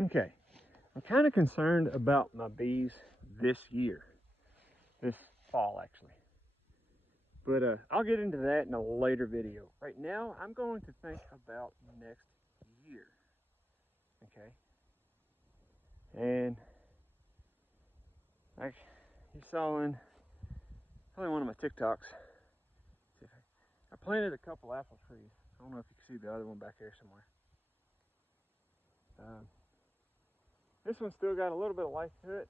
Okay, I'm kind of concerned about my bees this year, this fall actually. But I'll get into that in a later video. Right now, I'm going to think about next year. Okay, and like you saw in probably one of my TikToks, I planted a couple apple trees. I don't know if you can see the other one back there somewhere. This one's still got a little bit of life to it.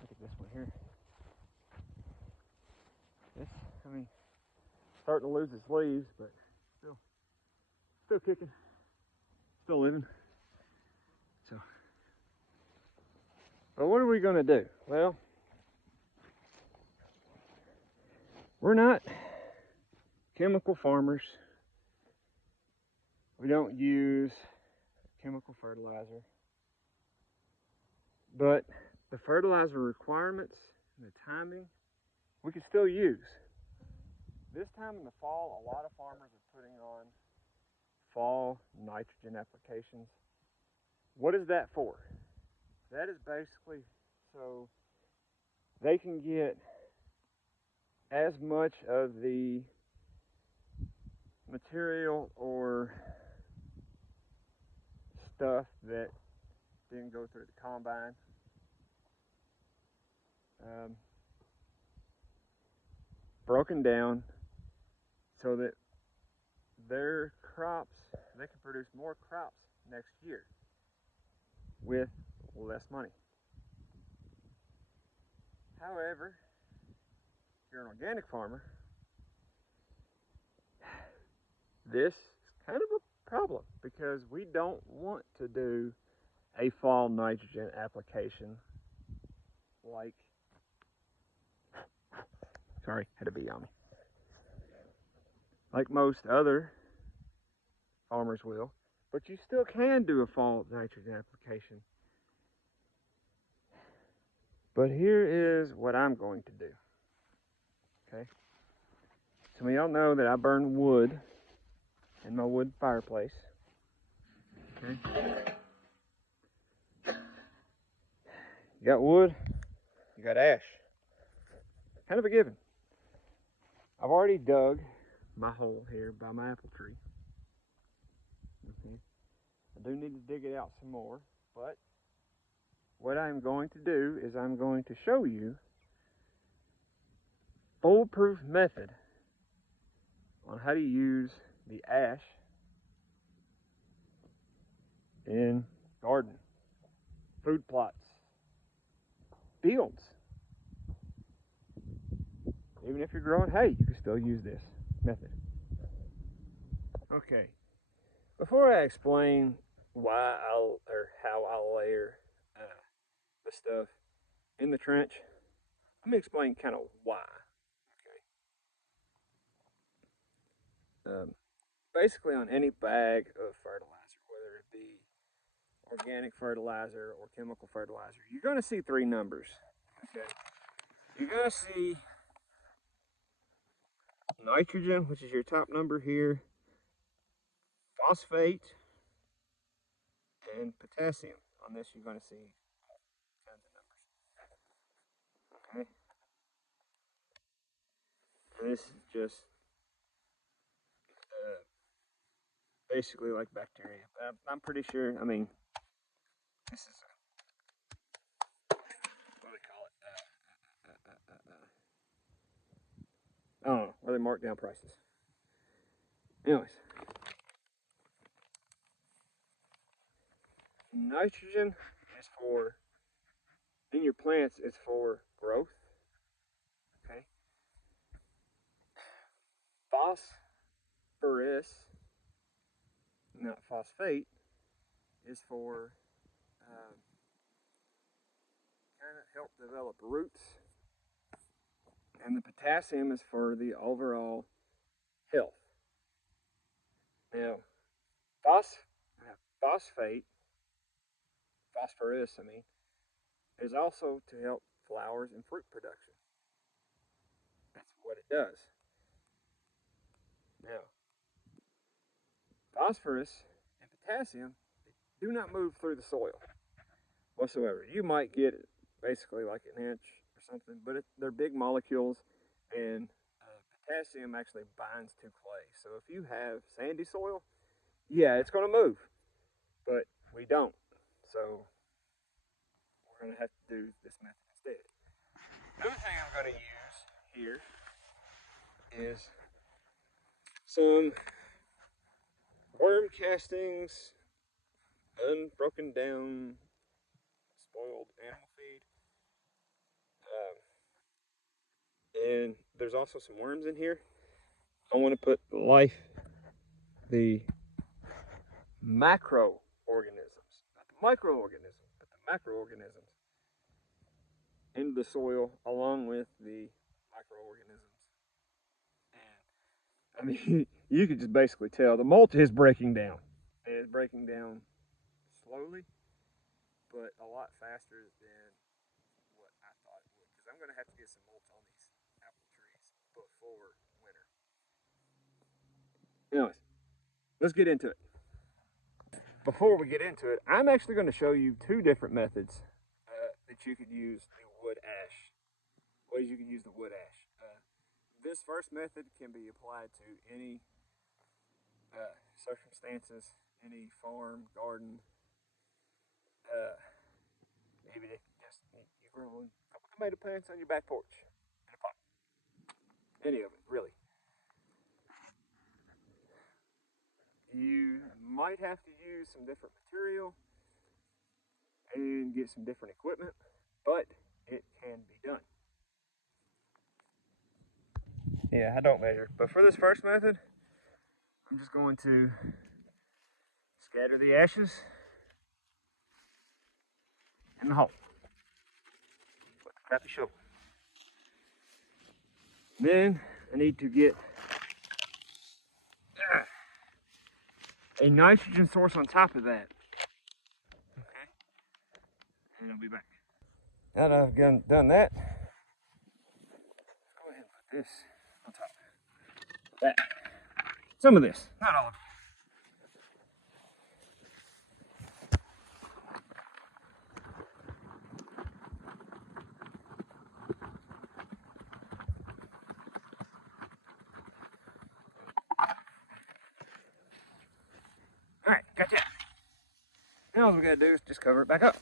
Look at this one here. This, I mean, starting to lose its leaves, but still kicking, still living. So, but what are we gonna do? Well, we're not chemical farmers. We don't use chemical fertilizer, but the fertilizer requirements and the timing we can still use. This time in the fall, a lot of farmers are putting on fall nitrogen applications. What is that for? That is basically so they can get as much of the material or stuff that didn't go through the combine. Broken down so that their crops, they can produce more crops next year with less money. However, if you're an organic farmer, this is kind of a problem because we don't want to do a fall nitrogen application like, sorry, had a bee on me, like most other farmers will, but you still can do a fall nitrogen application. But here is what I'm going to do. Okay. Some of y'all know that I burn wood in my wood fireplace. Okay. You got wood, you got ash. Kind of a given. I've already dug my hole here by my apple tree. Okay. I do need to dig it out some more, but what I'm going to do is I'm going to show you a foolproof method on how to use the ash in garden, food plots, fields. Even if you're growing hay, you can still use this method. Okay, before I explain why or how I'll layer the stuff in the trench, let me explain kind of why. Okay. Basically, on any bag of fertilizer, whether it be organic fertilizer or chemical fertilizer, you're going to see three numbers. Okay, you're going to see nitrogen, which is your top number here, phosphate, and potassium. On this, you're going to see tons of numbers. Okay, and this is just basically like bacteria. I'm pretty sure. I mean, this is what do they call it? I don't know. Where they mark down prices. Anyways, nitrogen is for, in your plants, it's for growth. Okay. Phosphorus, not phosphate, is for kind of help develop roots. And the potassium is for the overall health. Now, phosphate, phosphorus, is also to help flowers and fruit production. That's what it does. Now, phosphorus and potassium do not move through the soil whatsoever. You might get basically like an inch or something, but they're big molecules, and potassium actually binds to clay. So if you have sandy soil, yeah, it's going to move, but we don't. So we're going to have to do this method instead. The other thing I'm going to use here is some worm castings, unbroken down, spoiled animal feed. And there's also some worms in here. I want to put the macroorganisms, not the microorganisms, but the macroorganisms into the soil along with the microorganisms. And I mean, you could just basically tell the mulch is breaking down. And it's breaking down slowly, but a lot faster than what I thought it would. Because I'm going to have to get some mulch on these apple trees before winter. Anyways, let's get into it. Before we get into it, I'm actually going to show you two different methods that you could use the wood ash. Ways you can use the wood ash. This first method can be applied to any circumstances, any farm, garden. Maybe just you growing a couple tomato plants on your back porch in a pot. Any of it, really. You might have to use some different material and get some different equipment, but it can be done. Yeah, I don't measure, but for this first method, I'm just going to scatter the ashes in the hole with the crappy shovel. Then I need to get a nitrogen source on top of that. Okay, and I'll be back. Now that I've done that, let's go ahead and put this on top. That. Some of this, not all of it. Alright, got that. Now all we gotta do is just cover it back up.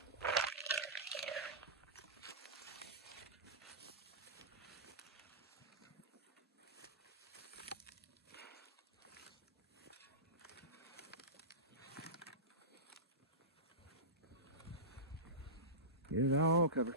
Get it all covered.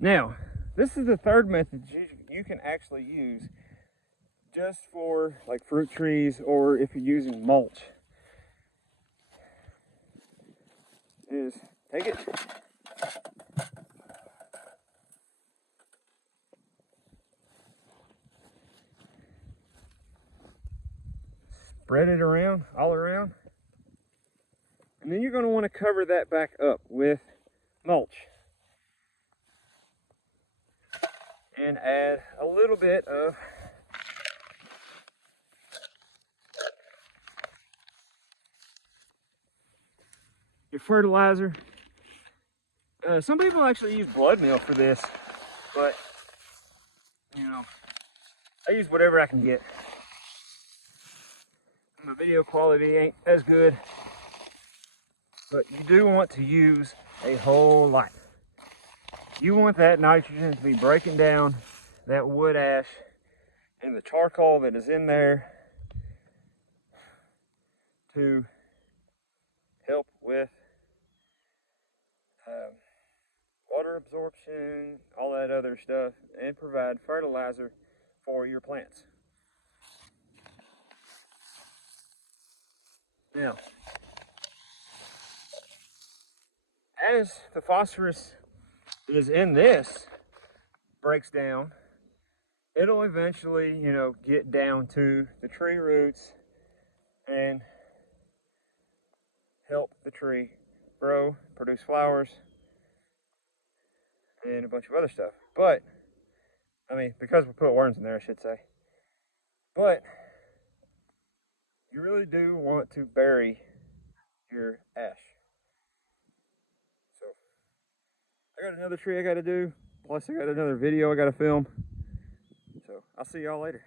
Now, this is the third method you can actually use just for like fruit trees or if you're using mulch. Is take it, spread it around, all around, and then you're going to want to cover that back up with mulch. And add a little bit of your fertilizer. Some people actually use blood meal for this, but you know, I use whatever I can get. My video quality ain't as good, but you do want to use a whole lot. You want that nitrogen to be breaking down that wood ash and the charcoal that is in there to help with water absorption, all that other stuff, and provide fertilizer for your plants. Now, as the phosphorus is in this breaks down, it'll eventually, get down to the tree roots and help the tree grow, produce flowers, and a bunch of other stuff. But, I mean, because we put worms in there, I should say. But, you really do want to bury your ash. So, I got another tree I got to do, plus I got another video I got to film. So, I'll see y'all later.